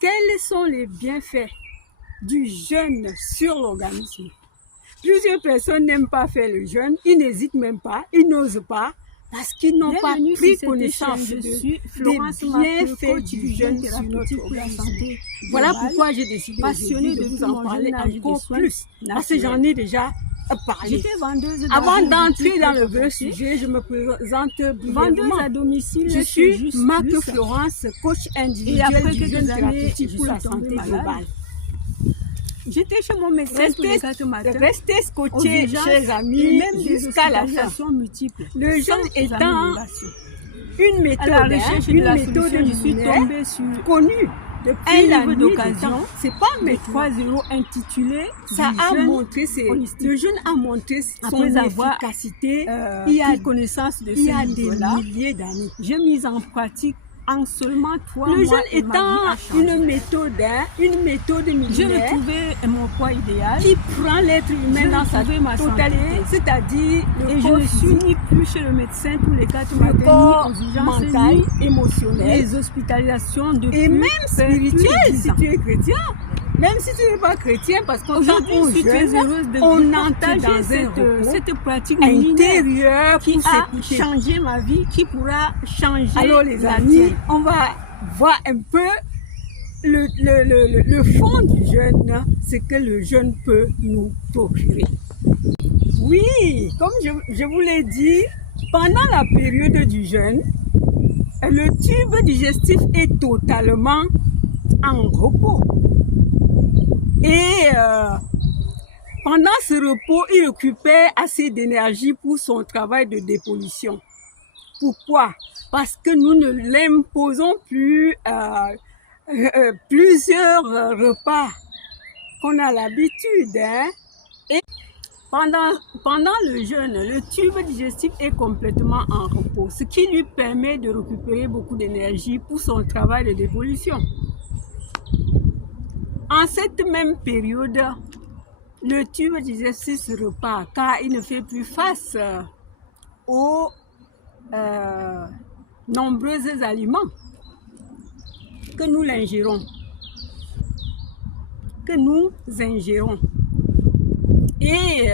Quels sont les bienfaits du jeûne sur l'organisme? Plusieurs personnes n'aiment pas faire le jeûne, ils n'hésitent même pas, ils n'osent pas, parce qu'ils n'ont pas pris connaissance des bienfaits du jeûne sur notre organisme. Voilà pourquoi j'ai décidé de vous en parler encore plus, parce que j'en ai déjà parlé. Avant d'entrer dans le vrai sujet, je me présente brièvement. À domicile, je suis Marc Florence, coach individuel du jeûne thérapeutique pour la santé globale. J'étais chez mon médecin tous les 4 matins. Restez scotchés, chers amis, jusqu'à la fin. Le jeûne étant une méthode, connue depuis la nuit des temps. C'est pas mes 3-0 intitulé. Ça a montré, le jeûne a montré son efficacité. Il y a connaissance de des milliers d'années. J'ai mis en pratique en seulement 3 mois. Le jeûne étant une méthode millénaire. J'ai retrouvé mon poids idéal qui prend l'être humain dans sa totalité, c'est-à-dire et je ne suis ni plus chez le médecin tous les 4 matins, ni aux urgences, mental, émotionnel, les hospitalisations de et même spirituel si tu es chrétien. Même si tu n'es pas chrétien, parce qu'aujourd'hui, je suis très heureuse de partager cette pratique intérieure qui a changé ma vie, qui pourra changer. Alors les amis, on va voir un peu le fond du jeûne, ce que le jeûne peut nous procurer. Oui, comme je vous l'ai dit, pendant la période du jeûne, le tube digestif est totalement en repos. Et pendant ce repos, il récupère assez d'énergie pour son travail de dépollution. Pourquoi? Parce que nous ne l'imposons plus plusieurs repas qu'on a l'habitude. Et pendant le jeûne, le tube digestif est complètement en repos, ce qui lui permet de récupérer beaucoup d'énergie pour son travail de dépollution. En cette même période, le tube digestif se repart car il ne fait plus face aux nombreux aliments que nous ingérons. Et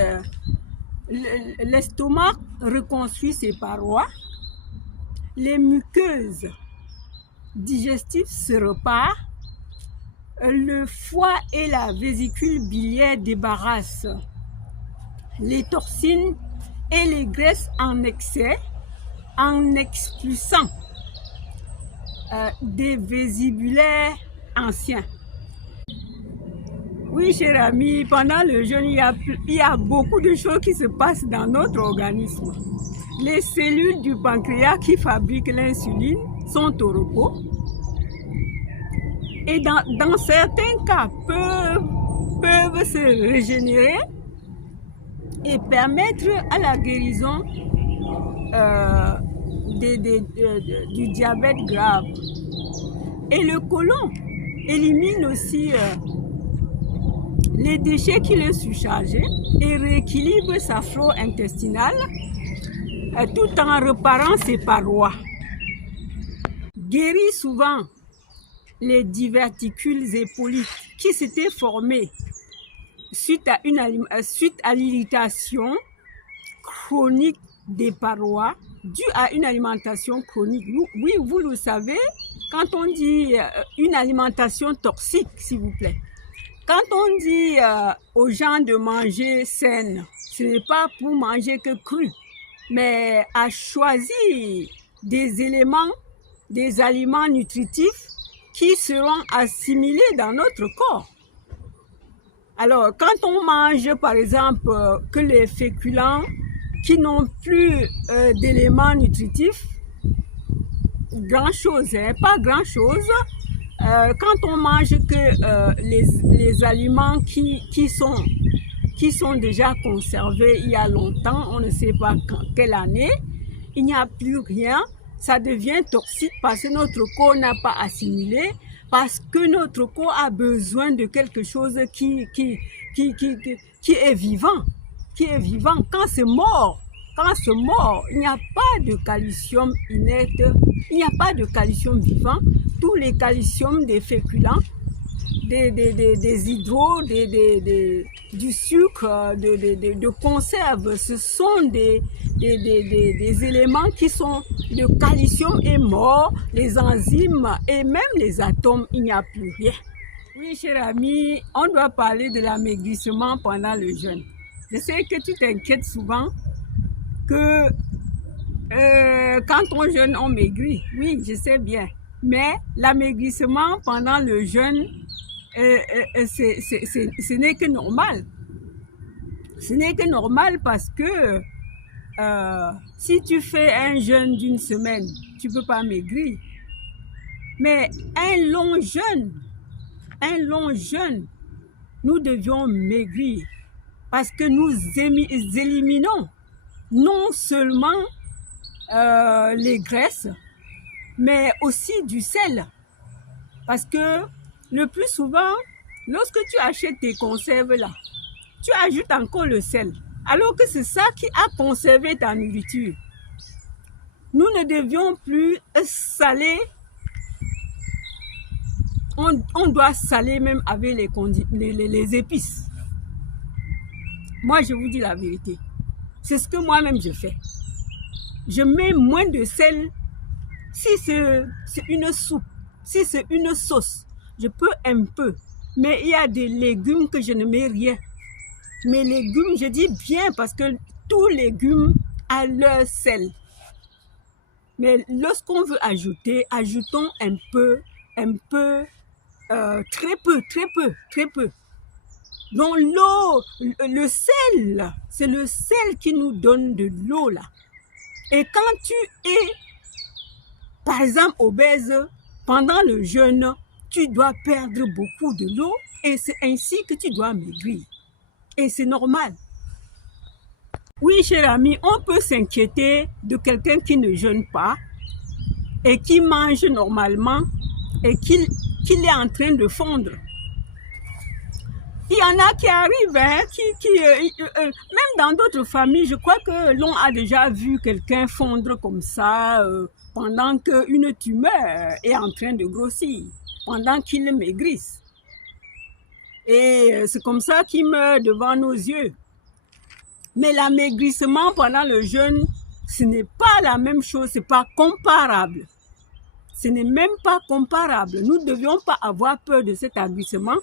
l'estomac reconstruit ses parois, les muqueuses digestives se repartent, le foie et la vésicule biliaire débarrassent les toxines et les graisses en excès en expulsant des vésibulaires anciens. Oui, chers amis, pendant le jeûne, il y a beaucoup de choses qui se passent dans notre organisme. Les cellules du pancréas qui fabriquent l'insuline sont au repos. Et dans certains cas, peuvent se régénérer et permettre à la guérison du diabète grave. Et le côlon élimine aussi les déchets qui le surchargent et rééquilibre sa flore intestinale tout en réparant ses parois. Guérit souvent les diverticules et polypes qui s'étaient formés suite à l'irritation chronique des parois due à une alimentation chronique. Oui, vous le savez, quand on dit une alimentation toxique, s'il vous plaît, quand on dit aux gens de manger saine, ce n'est pas pour manger que cru, mais à choisir des éléments, des aliments nutritifs qui seront assimilés dans notre corps. Alors, quand on mange, par exemple, que les féculents qui n'ont plus d'éléments nutritifs, grand-chose, pas grand-chose. Quand on mange que les aliments qui sont déjà conservés il y a longtemps, on ne sait pas quelle année, il n'y a plus rien. Ça devient toxique parce que notre corps n'a pas assimilé, parce que notre corps a besoin de quelque chose qui est vivant, Quand c'est mort, quand c'est mort, il n'y a pas de calcium inerte, il n'y a pas de calcium vivant. Tous les calciums des féculents, des hydros, du sucre, de conserve, ce sont des éléments qui sont, le calcium est mort, les enzymes et même les atomes, il n'y a plus rien. Oui, cher ami, on doit parler de l'amaigrissement pendant le jeûne. Je sais que tu t'inquiètes souvent que quand on jeûne, on maigrit. Oui, je sais bien. Mais l'amaigrissement pendant le jeûne, ce n'est que normal. Ce n'est que normal parce que si tu fais un jeûne d'une semaine, tu ne peux pas maigrir. Mais un long jeûne, nous devions maigrir parce que nous éliminons non seulement les graisses, mais aussi du sel. Parce que le plus souvent, lorsque tu achètes tes conserves là, tu ajoutes encore le sel, alors que c'est ça qui a conservé ta nourriture. Nous ne devions plus saler. On doit saler même avec les épices. Moi, je vous dis la vérité. C'est ce que moi-même je fais. Je mets moins de sel. Si c'est une soupe, si c'est une sauce, je peux un peu. Mais il y a des légumes que je ne mets rien. Mes légumes, je dis bien parce que tous légumes ont leur sel. Mais lorsqu'on veut ajouter, ajoutons un peu, très peu. Donc l'eau, le sel, c'est le sel qui nous donne de l'eau là. Et quand tu es, par exemple, obèse, pendant le jeûne, tu dois perdre beaucoup de l'eau et c'est ainsi que tu dois maigrir. Et c'est normal. Oui, cher ami, on peut s'inquiéter de quelqu'un qui ne jeûne pas et qui mange normalement et qu'il est en train de fondre. Il y en a qui arrivent, hein, même dans d'autres familles, je crois que l'on a déjà vu quelqu'un fondre comme ça pendant qu'une tumeur est en train de grossir, pendant qu'il maigrisse. Et c'est comme ça qu'il meurt devant nos yeux. Mais l'amaigrissement pendant le jeûne, ce n'est pas la même chose, ce n'est pas comparable. Ce n'est même pas comparable. Nous ne devions pas avoir peur de cet amaigrissement,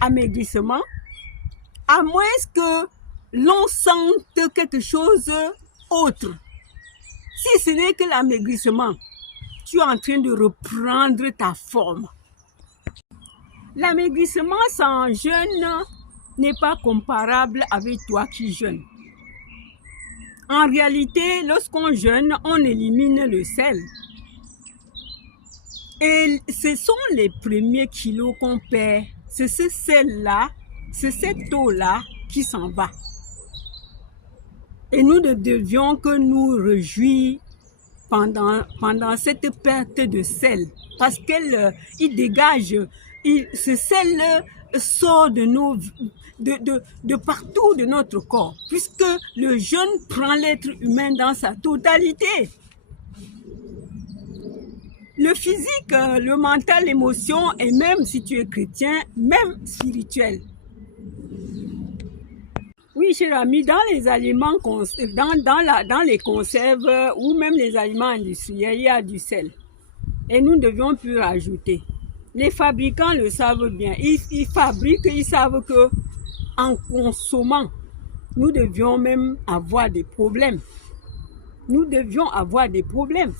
amaigrissement, à moins que l'on sente quelque chose autre. Si ce n'est que l'amaigrissement, tu es en train de reprendre ta forme. L'amaigrissement sans jeûne n'est pas comparable avec toi qui jeûnes. En réalité, lorsqu'on jeûne, on élimine le sel. Et ce sont les premiers kilos qu'on perd. C'est ce sel-là, c'est cette eau-là qui s'en va. Et nous ne devions que nous réjouir pendant cette perte de sel. Parce qu'il dégage, ce sel sort de partout de notre corps, puisque le jeûne prend l'être humain dans sa totalité. Le physique, le mental, l'émotion, et même si tu es chrétien, même spirituel. Oui, cher ami, dans les aliments, dans les conserves ou même les aliments industriels, il y a du sel. Et nous ne devions plus rajouter. Les fabricants le savent bien. Ils fabriquent, ils savent que en consommant, nous devions même avoir des problèmes. Nous devions avoir des problèmes.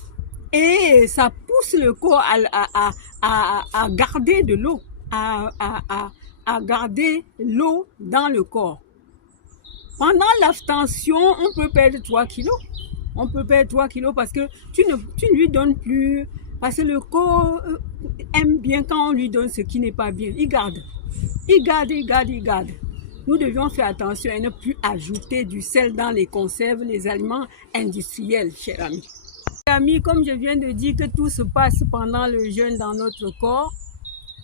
Et ça pousse le corps à garder de l'eau, à garder l'eau dans le corps. Pendant l'abstention, on peut perdre 3 kilos. On peut perdre 3 kilos parce que tu ne lui donnes plus. Parce que le corps aime bien quand on lui donne ce qui n'est pas bien. Il garde. Nous devions faire attention à ne plus ajouter du sel dans les conserves, les aliments industriels, chers amis. Chers amis, comme je viens de dire que tout se passe pendant le jeûne dans notre corps,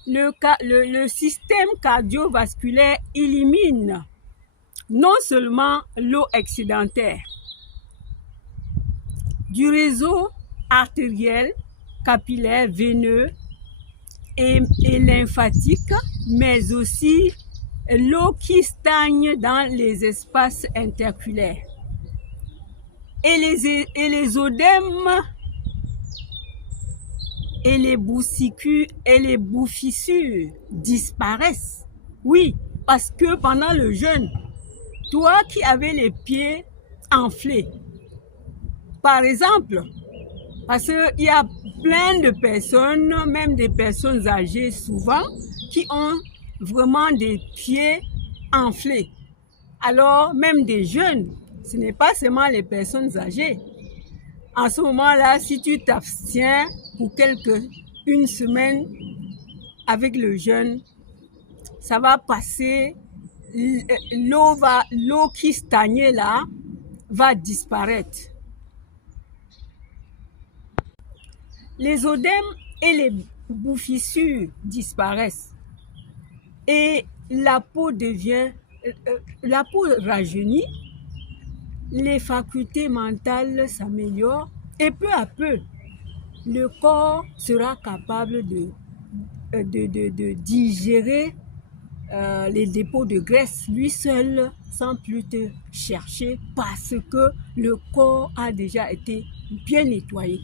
le système cardiovasculaire élimine non seulement l'eau excédentaire du réseau artériel, capillaire, veineux et lymphatique, mais aussi l'eau qui stagne dans les espaces interculaires. Et les œdèmes et les bouffissures disparaissent. Oui, parce que pendant le jeûne, toi qui avais les pieds enflés, par exemple, parce qu'il y a plein de personnes, même des personnes âgées souvent, qui ont vraiment des pieds enflés. Alors, même des jeunes, ce n'est pas seulement les personnes âgées. En ce moment-là, si tu t'abstiens pour une semaine avec le jeûne, ça va passer, l'eau qui stagnait là va disparaître. Les œdèmes et les bouffissures disparaissent et la peau rajeunit, les facultés mentales s'améliorent et peu à peu, le corps sera capable de digérer les dépôts de graisse lui seul sans plus te chercher parce que le corps a déjà été bien nettoyé.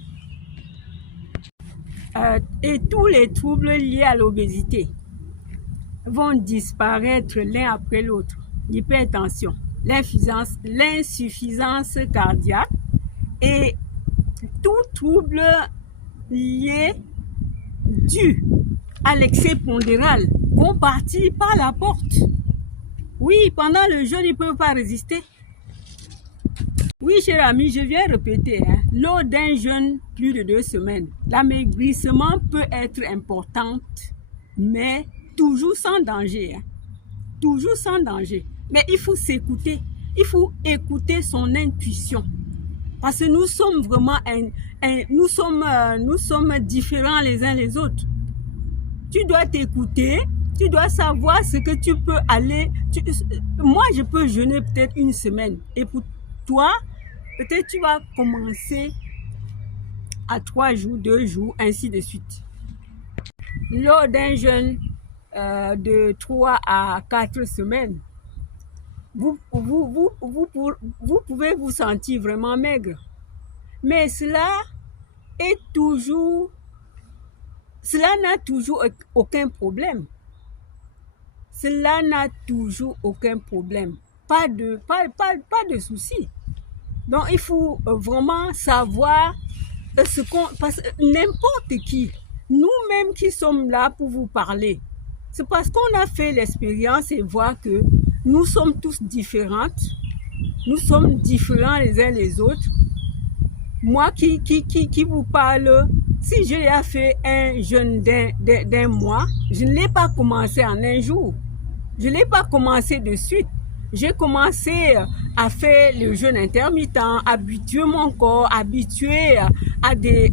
Et tous les troubles liés à l'obésité vont disparaître l'un après l'autre. L'hypertension, l'insuffisance cardiaque et tout trouble lié dû à l'excès pondéral vont partir par la porte. Oui, pendant le jeûne, ils ne peuvent pas résister. Oui, cher ami, je viens répéter, lors d'un jeûne plus de 2 semaines, l'amaigrissement peut être important, mais toujours sans danger. Toujours sans danger. Mais il faut s'écouter. Il faut écouter son intuition. Parce que nous sommes vraiment nous sommes différents les uns les autres. Tu dois t'écouter, tu dois savoir ce que tu peux aller. Moi, je peux jeûner peut-être 1 semaine. Et pour toi, peut-être tu vas commencer à 3 jours, 2 jours, ainsi de suite. Lors d'un jeûne de 3 à 4 semaines, vous pouvez vous sentir vraiment maigre. Mais cela n'a toujours aucun problème. Cela n'a toujours aucun problème. Pas de souci. Donc, il faut vraiment savoir parce que n'importe qui, nous-mêmes qui sommes là pour vous parler, c'est parce qu'on a fait l'expérience et voit que nous sommes tous différentes. Nous sommes différents les uns les autres. Moi qui vous parle, si j'ai fait un jeûne d'un mois, je ne l'ai pas commencé en 1 jour. Je ne l'ai pas commencé de suite. J'ai commencé à faire le jeûne intermittent, habituer mon corps, habituer à des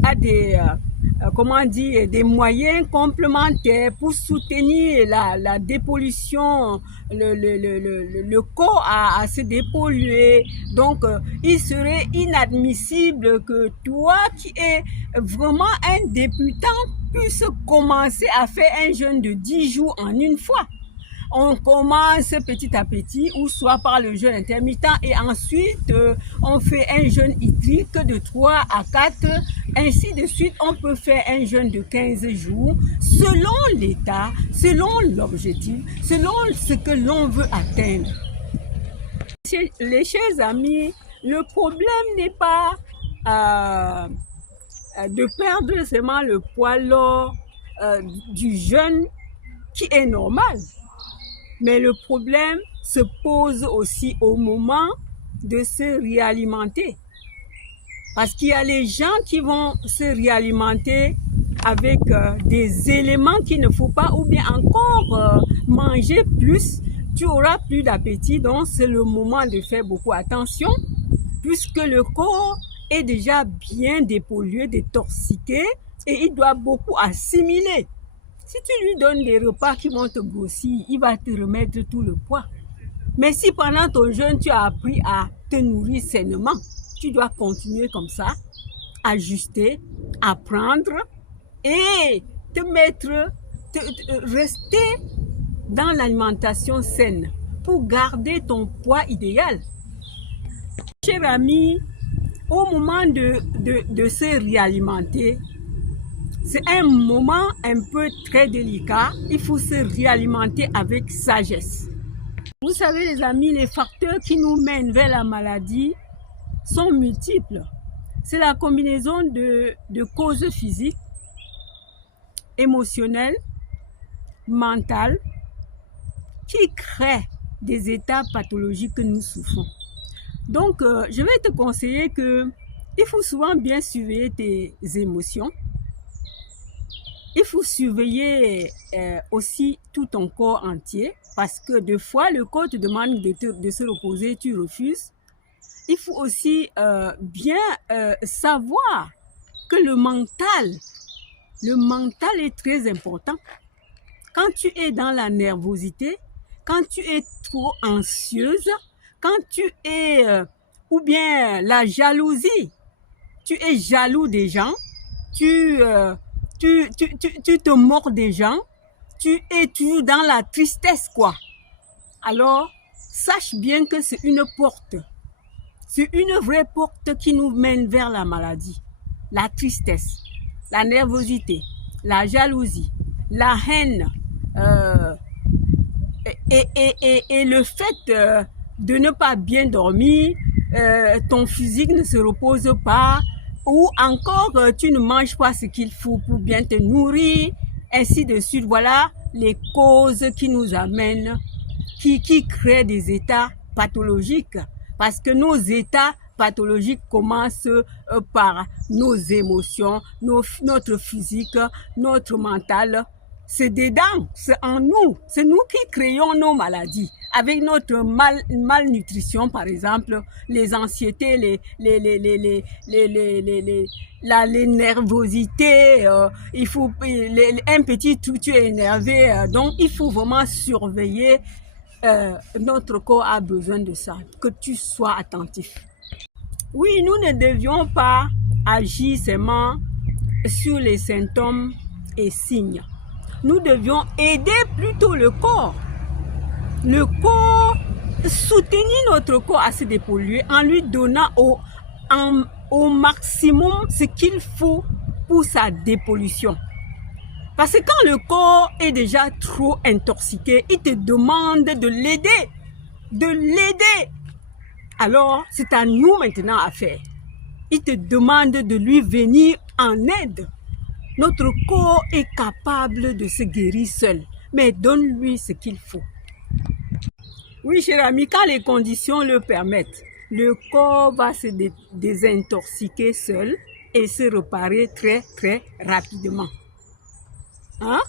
moyens complémentaires pour soutenir la dépollution, le corps à se dépolluer. Donc, il serait inadmissible que toi qui es vraiment un débutant puisses commencer à faire un jeûne de 10 jours en une fois. On commence petit à petit, ou soit par le jeûne intermittent, et ensuite on fait un jeûne hydrique de 3 à 4, ainsi de suite. On peut faire un jeûne de 15 jours, selon l'état, selon l'objectif, selon ce que l'on veut atteindre. Les chers amis, le problème n'est pas de perdre seulement le poids lors du jeûne, qui est normal. Mais le problème se pose aussi au moment de se réalimenter. Parce qu'il y a les gens qui vont se réalimenter avec des éléments qu'il ne faut pas, ou bien encore manger plus, tu auras plus d'appétit. Donc c'est le moment de faire beaucoup attention, puisque le corps est déjà bien dépollué, détoxiqué, et il doit beaucoup assimiler. Si tu lui donnes des repas qui vont te grossir, il va te remettre tout le poids. Mais si pendant ton jeûne, tu as appris à te nourrir sainement, tu dois continuer comme ça, ajuster, apprendre et rester dans l'alimentation saine pour garder ton poids idéal. Cher ami, au moment de se réalimenter, c'est un moment un peu très délicat. Il faut se réalimenter avec sagesse. Vous savez les amis, les facteurs qui nous mènent vers la maladie sont multiples. C'est la combinaison de causes physiques, émotionnelles, mentales, qui créent des états pathologiques que nous souffrons. Donc, je vais te conseiller que il faut souvent bien surveiller tes émotions. Il faut surveiller aussi tout ton corps entier parce que des fois, le corps te demande de se reposer, tu refuses. Il faut aussi bien savoir que le mental est très important. Quand tu es dans la nervosité, quand tu es trop anxieuse, quand tu es, ou bien la jalousie, tu es jaloux des gens, tu te mords des gens, tu es toujours dans la tristesse, quoi. Alors, sache bien que c'est une porte. C'est une vraie porte qui nous mène vers la maladie. La tristesse, la nervosité, la jalousie, la haine, et le fait de ne pas bien dormir, ton physique ne se repose pas, ou encore tu ne manges pas ce qu'il faut pour bien te nourrir, ainsi de suite. Voilà les causes qui nous amènent, qui créent des états pathologiques. Parce que nos états pathologiques commencent par nos émotions, notre physique, notre mental. C'est dedans, c'est en nous. C'est nous qui créons nos maladies. Avec notre malnutrition, par exemple, les anxiétés, les nervosités, il faut un petit truc, tu es énervé. Donc, il faut vraiment surveiller. Notre corps a besoin de ça, que tu sois attentif. Oui, nous ne devions pas agir seulement sur les symptômes et signes. Nous devions aider plutôt le corps. Le corps, soutenir notre corps à se dépolluer en lui donnant au maximum ce qu'il faut pour sa dépollution. Parce que quand le corps est déjà trop intoxiqué, il te demande de l'aider. De l'aider. Alors, c'est à nous maintenant à faire. Il te demande de lui venir en aide. Notre corps est capable de se guérir seul. Mais donne-lui ce qu'il faut. Oui, cher ami, quand les conditions le permettent, le corps va se désintoxiquer seul et se réparer très, très rapidement. Hein?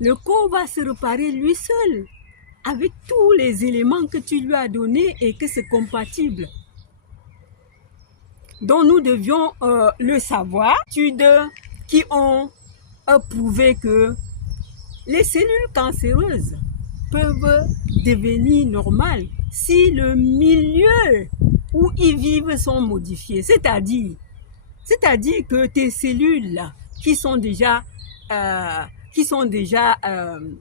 Le corps va se réparer lui seul avec tous les éléments que tu lui as donnés et que c'est compatible. Donc nous devions le savoir. Études qui ont prouvé que les cellules cancéreuses peuvent devenir normales si le milieu où ils vivent sont modifiés. C'est-à-dire que tes cellules là, qui sont déjà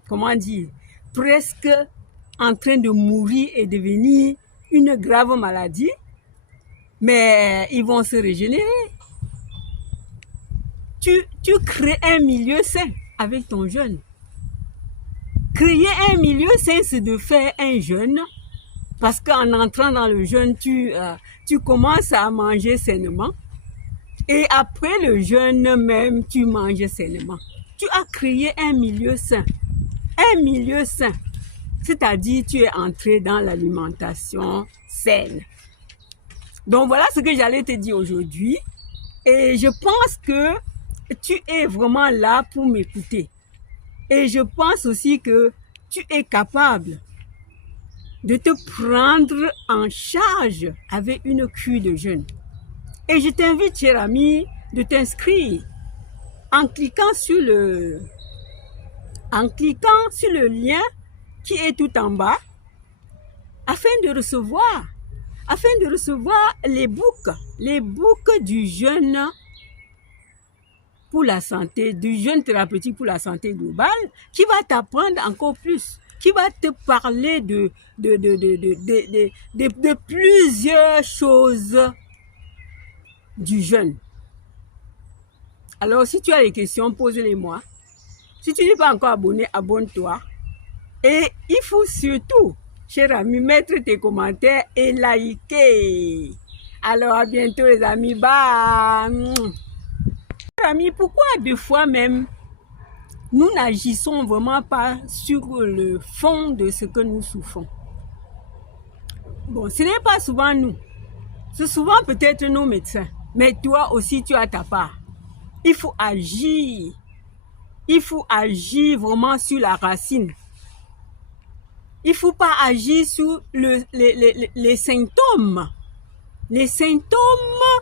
comment dire, presque en train de mourir et devenir une grave maladie, mais ils vont se régénérer. Tu crées un milieu sain avec ton jeûne. Créer un milieu sain, c'est de faire un jeûne, parce qu'en entrant dans le jeûne, tu commences à manger sainement, et après le jeûne même, tu manges sainement. Tu as créé un milieu sain. Un milieu sain, c'est-à-dire tu es entré dans l'alimentation saine. Donc voilà ce que j'allais te dire aujourd'hui. Et je pense que tu es vraiment là pour m'écouter. Et je pense aussi que tu es capable de te prendre en charge avec une cure de jeûne. Et je t'invite, cher ami, de t'inscrire en cliquant sur le lien qui est tout en bas. afin de recevoir les books du jeûne pour la santé, du jeûne thérapeutique pour la santé globale, qui va t'apprendre encore plus, qui va te parler de plusieurs choses du jeûne. Alors, si tu as des questions, pose-les-moi. Si tu n'es pas encore abonné, abonne-toi. Et il faut surtout, cher ami, mettre tes commentaires et liker. Alors, à bientôt les amis. Bye. Cher ami, pourquoi des fois même, nous n'agissons vraiment pas sur le fond de ce que nous souffrons? Bon, ce n'est pas souvent nous. C'est souvent peut-être nos médecins. Mais toi aussi, tu as ta part. Il faut agir. Il faut agir vraiment sur la racine. Il ne faut pas agir sur les symptômes. Les symptômes,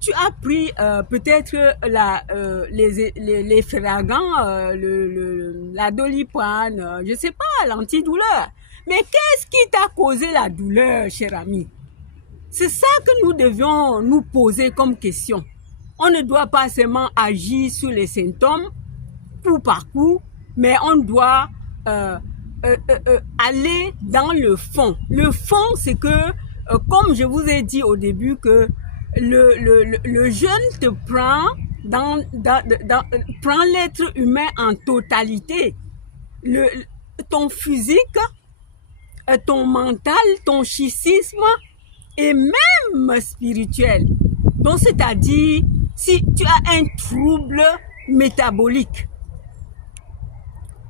tu as pris peut-être les Ferragans, la Doliprane, je ne sais pas, l'antidouleur. Mais qu'est-ce qui t'a causé la douleur, cher ami? C'est ça que nous devions nous poser comme question. On ne doit pas seulement agir sur les symptômes, coup par coup, mais on doit aller dans le fond. Le fond, c'est que, comme je vous ai dit au début, que le jeûne te prend prend l'être humain en totalité. Ton physique, ton mental, ton psychisme et même spirituel. Donc, c'est-à-dire, si tu as un trouble métabolique,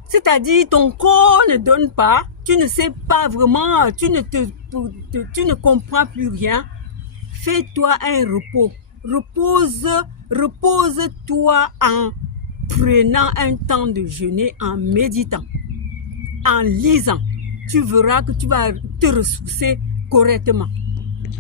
c'est-à-dire ton corps ne donne pas, tu ne sais pas vraiment, tu ne comprends plus rien, fais-toi un repos. Repose-toi en prenant un temps de jeûner, en méditant, en lisant. Tu verras que tu vas te ressourcer correctement.